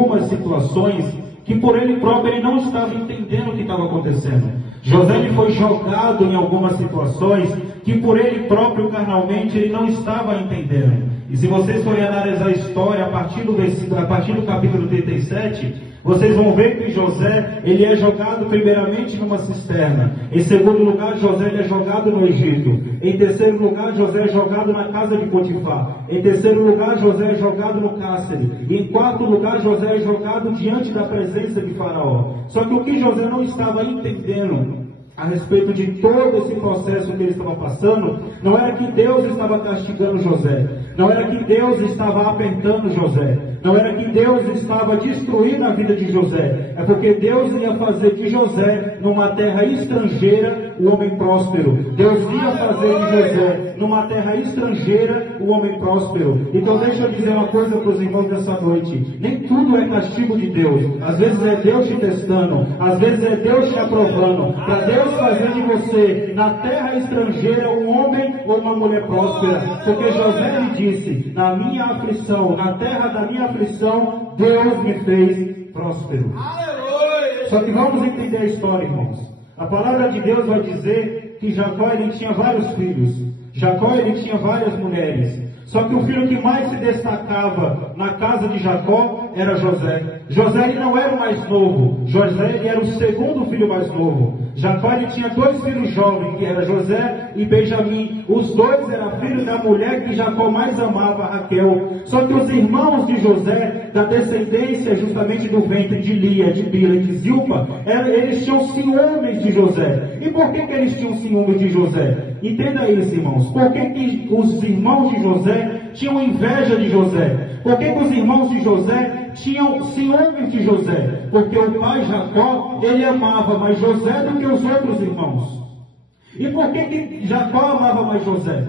algumas situações que por ele próprio ele não estava entendendo o que estava acontecendo. José ele foi jogado em algumas situações que por ele próprio carnalmente ele não estava entendendo. E se vocês forem analisar a história a partir do capítulo 37, vocês vão ver que José, ele é jogado primeiramente numa cisterna. Em segundo lugar, José ele é jogado no Egito. Em terceiro lugar, José é jogado na casa de Potifar. Em terceiro lugar, José é jogado no cárcere. E em quarto lugar, José é jogado diante da presença de Faraó. Só que o que José não estava entendendo a respeito de todo esse processo que ele estava passando, não era que Deus estava castigando José, não era que Deus estava apertando José, não era que Deus estava destruindo a vida de José, é porque Deus ia fazer de José, numa terra estrangeira, o homem próspero. Deus ia fazer de José, numa terra estrangeira, o homem próspero. Então deixa eu dizer uma coisa para os irmãos dessa noite: nem tudo é castigo de Deus. Às vezes é Deus te testando, às vezes é Deus te aprovando, para Deus fazer de você, na terra estrangeira, um homem ou uma mulher próspera. Porque José lhe disse: na minha aflição, na terra da minha aflição, Deus me fez próspero. Só que vamos entender a história, irmãos. A palavra de Deus vai dizer que Jacó ele tinha vários filhos. Jacó ele tinha várias mulheres. Só que o filho que mais se destacava na casa de Jacó era José. José ele não era o mais novo. José ele era o segundo filho mais novo. Jacó ele tinha dois filhos jovens, que era José e Benjamim. Os dois eram filhos da mulher que Jacó mais amava, Raquel. Só que os irmãos de José, da descendência justamente do ventre de Lia, de Bila e de Zilpa, eles tinham ciúmes de José. E por que eles tinham ciúmes de José? Entenda isso, irmãos. Por que os irmãos de José tinham inveja de José? Por que os irmãos de José tinham ciúmes de José? Porque o pai Jacó, ele amava mais José do que os outros irmãos. E por que Jacó amava mais José?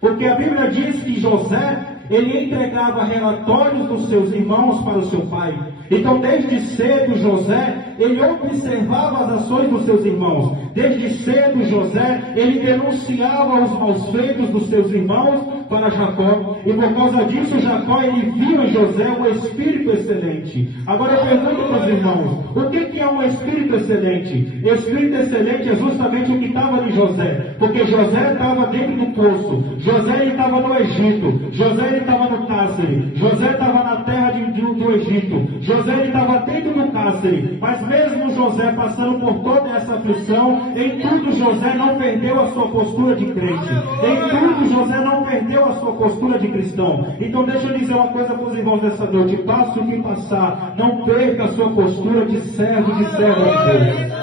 Porque a Bíblia diz que José, ele entregava relatórios dos seus irmãos para o seu pai. Então, desde cedo, José, ele observava as ações dos seus irmãos. Desde cedo, José, ele denunciava os maus feitos dos seus irmãos para Jacó. E por causa disso, Jacó, ele viu em José um espírito excelente. Agora eu pergunto para os irmãos, o que é um espírito excelente? Espírito excelente é justamente o que estava em José. Porque José estava dentro do poço. José estava no Egito. José estava no cárcere. José estava na terra do Egito. José estava dentro do cárcere. Mas mesmo José passando por toda essa aflição, em tudo José não perdeu a sua postura de crente. Em tudo José não perdeu a sua postura de cristão. Então deixa eu dizer uma coisa para os irmãos dessa noite: passe o que passar, não perca a sua postura de servo, de serva de Deus.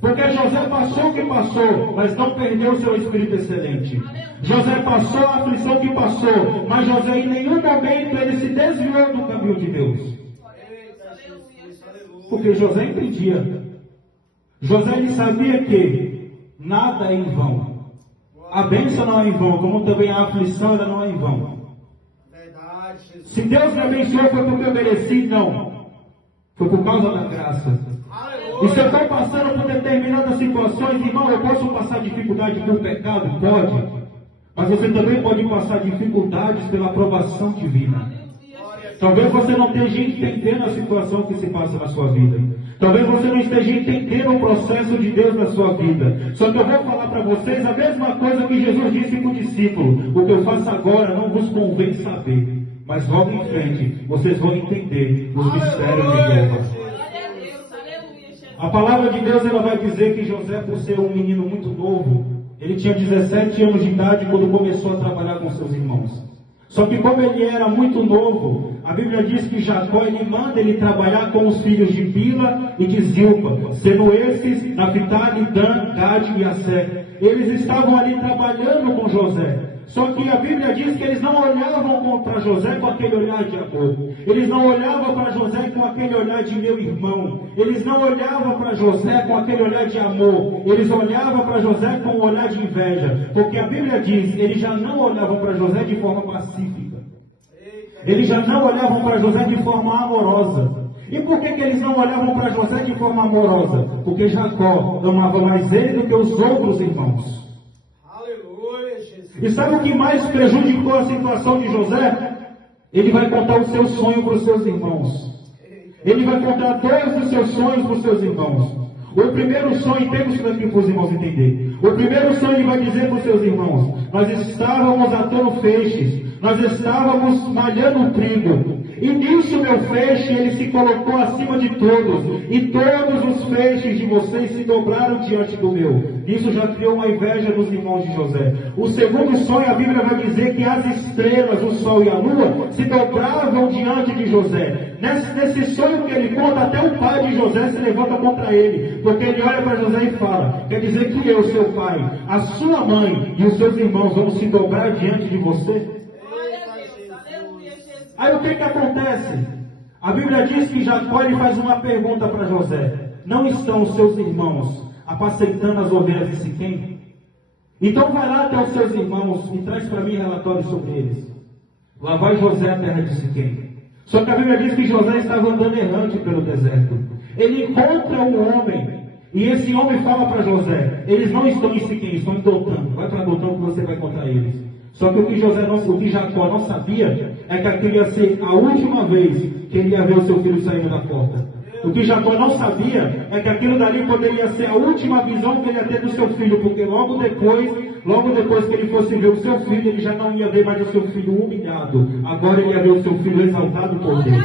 Porque José passou o que passou, mas não perdeu o seu espírito excelente. José passou a aflição que passou, mas José em nenhum momento ele se desviou do caminho de Deus. Porque José entendia. José ele sabia que nada é em vão. A bênção não é em vão, como também a aflição ela não é em vão. Se Deus me abençoou foi porque eu mereci? Não. Foi por causa da graça. E se eu estou passando por determinadas situações, irmão, eu posso passar dificuldade por pecado? Pode. Mas você também pode passar dificuldades pela aprovação divina. Talvez você não esteja entendendo a situação que se passa na sua vida. Talvez você não esteja entendendo o processo de Deus na sua vida. Só que eu vou falar para vocês a mesma coisa que Jesus disse para o discípulo: o que eu faço agora não vos convém saber, mas logo em frente vocês vão entender os mistérios de Deus. A palavra de Deus ela vai dizer que José, por ser um menino muito novo, ele tinha 17 anos de idade quando começou a trabalhar com seus irmãos. Só que como ele era muito novo, a Bíblia diz que Jacó ele manda ele trabalhar com os filhos de Bila e de Zilpa, sendo esses Naphtali, Dan, Gad e Asser. Eles estavam ali trabalhando com José. Só que a Bíblia diz que eles não olhavam para José com aquele olhar de amor. Eles não olhavam para José com aquele olhar de meu irmão. Eles não olhavam para José com aquele olhar de amor. Eles olhavam para José com um olhar de inveja. Porque a Bíblia diz, eles já não olhavam para José de forma pacífica. Eles já não olhavam para José de forma amorosa. E por que eles não olhavam para José de forma amorosa? Porque Jacó amava mais ele do que os outros irmãos. E sabe o que mais prejudicou a situação de José? Ele vai contar o seu sonho para os seus irmãos. Ele vai contar todos os seus sonhos para os seus irmãos. O primeiro sonho, temos que aqui para os irmãos entender. O primeiro sonho ele vai dizer para os seus irmãos: nós estávamos atando feixes, nós estávamos malhando trigo. E nisso meu feixe, ele se colocou acima de todos. E todos os feixes de vocês se dobraram diante do meu. Isso já criou uma inveja dos irmãos de José. O segundo sonho, a Bíblia vai dizer que as estrelas, o sol e a lua, se dobravam diante de José. Nesse sonho que ele conta, até o pai de José se levanta contra ele. Porque ele olha para José e fala: quer dizer que eu, seu pai, a sua mãe e os seus irmãos vão se dobrar diante de você? Aí o que acontece? A Bíblia diz que Jacó ele faz uma pergunta para José: não estão os seus irmãos apacentando as ovelhas de Siquém? Então vai lá até os seus irmãos e traz para mim relatórios sobre eles. Lá vai José à terra de Siquém. Só que a Bíblia diz que José estava andando errante pelo deserto. Ele encontra um homem, e esse homem fala para José: eles não estão em Siquém, estão em Dotã. Vai para Dotã que você vai encontrar eles. Só que o que Jacó não sabia é que aquilo ia ser a última vez que ele ia ver o seu filho saindo da porta. O que Jacó não sabia é que aquilo dali poderia ser a última visão que ele ia ter do seu filho, porque logo depois que ele fosse ver o seu filho, ele já não ia ver mais o seu filho humilhado. Agora ele ia ver o seu filho exaltado por Deus.